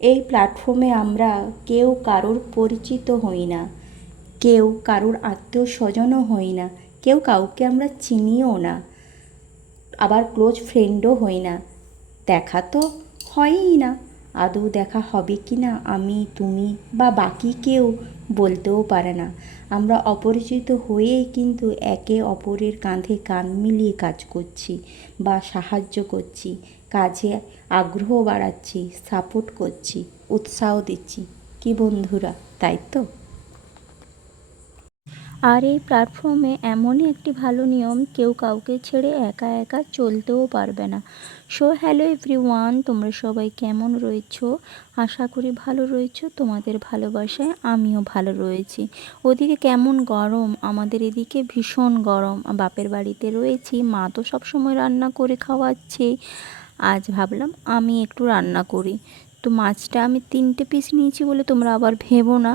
এই প্ল্যাটফর্মে আমরা কেউ কারোর পরিচিত হই না, কেউ কারোর আত্মীয় স্বজনও হই না, কেউ কাউকে আমরা চিনিও না, আবার ক্লোজ ফ্রেন্ডও হই না। দেখা তো হয়ই না, আদৌ দেখা হবে কি না আমি তুমি বা বাকি কেউ বলতেও পারে না। আমরা অপরিচিত হয়েই কিন্তু একে অপরের কাঁধে কাঁধ মিলিয়ে কাজ করছি বা সাহায্য করছি, কাজে আগ্রহ বাড়াচ্ছি, সাপোর্ট করছি, উৎসাহ দিচ্ছি। কি বন্ধুরা, তাই তো? আর এই প্ল্যাটফর্মে এমনই একটি ভালো নিয়ম, কেউ কাউকে ছেড়ে একা একা চলতেও পারবে না। সো হ্যালো এভরিওয়ান, তোমরা সবাই কেমন রয়েছো? আশা করি ভালো রয়েছো। তোমাদের ভালোবাসায় আমিও ভালো রয়েছি। ওদিকে কেমন গরম? আমাদের এদিকে ভীষণ গরম। বাপের বাড়িতে রয়েছি, মা তো সবসময় রান্না করে খাওয়াচ্ছে। আজ ভাবলাম আমি একটু রান্না করি। তো মাছটা আমি 3টে পিস নিয়েছি বলে তোমরা আবার ভেবো না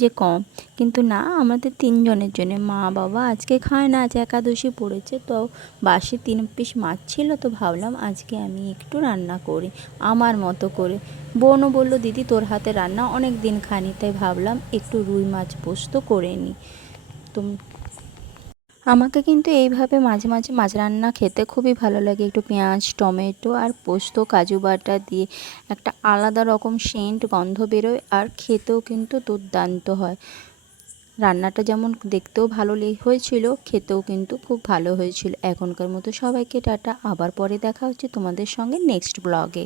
যে কম, কিন্তু না, আমাদের 3জনের জন্য। মা বাবা আজকে খায় না, আজ একাদশী পড়েছে, তো বাসি 3 পিস মাছ ছিল, তো ভাবলাম আজকে আমি একটু রান্না করি আমার মতো করে। বোনও বললো দিদি তোর হাতে রান্না অনেক দিন খানি, তাই ভাবলাম একটু রুই মাছ পোস্ত করে নিই। তো আমাকে কিন্তু এইভাবে মাঝে মাঝে মাছ রান্না খেতে খুবই ভালো লাগে। একটু পেঁয়াজ টমেটো আর পোস্ত কাজু বাটা দিয়ে একটা আলাদা রকম সেন্ট গন্ধ বেরোয়, আর খেতেও কিন্তু দুর্দান্ত হয়। রান্নাটা যেমন দেখতেও ভালো হয়েছিল, খেতেও কিন্তু খুব ভালো হয়েছিল। এখনকার মতো সবাইকে টাটা, আবার পরে দেখা হচ্ছে তোমাদের সঙ্গে নেক্সট ব্লগে।